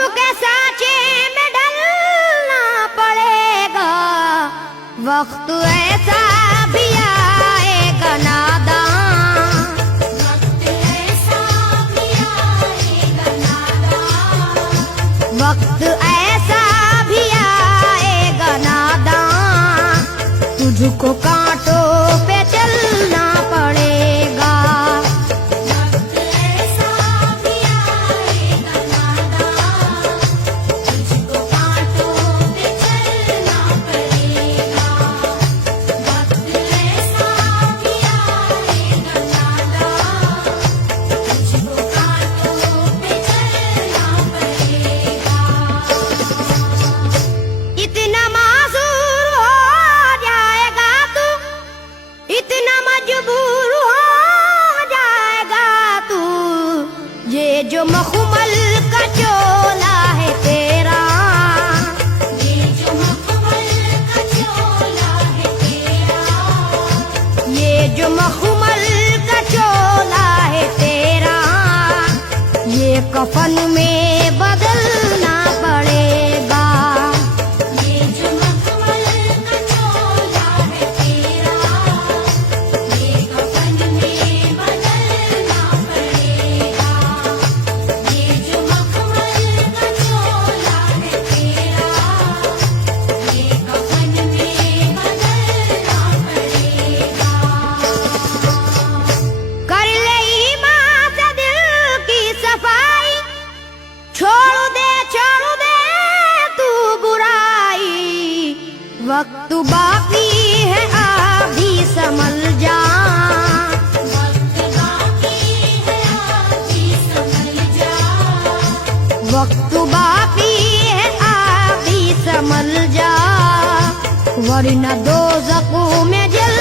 गम के सांचे में ढलना पड़ेगा, वक्त ऐसा भी आएगा नादान, वक्त ऐसा भी आएगा नादान, वक्त ऐसा भी आएगा नादान, तुझको कांटों पे चलना पड़ेगा। इतना मासूर हो जाएगा तू, इतना मजबूर हो जाएगा तू, ये जो मखमल का चोला है तेरा, ये जो मखमल का चोला है तेरा, ये जो मखमल का चोला है तेरा, ये कफन में बदलना पड़ेगा। ये जो मखमल का चोला है तेरा, ये कफन में बदलना पड़ेगा। ये जो मखमल का चोला है तेरा, ये कफन में बदलना पड़ेगा। कर ले ईमान से दिल की सफाई, छोड़ दे तू बुराई, वक्त बाकी है अभी संभल जा, वक्त बाकी है अभी संभल जा, वक्त बाकी है अभी संभल जा, वरना दोज़ख में जल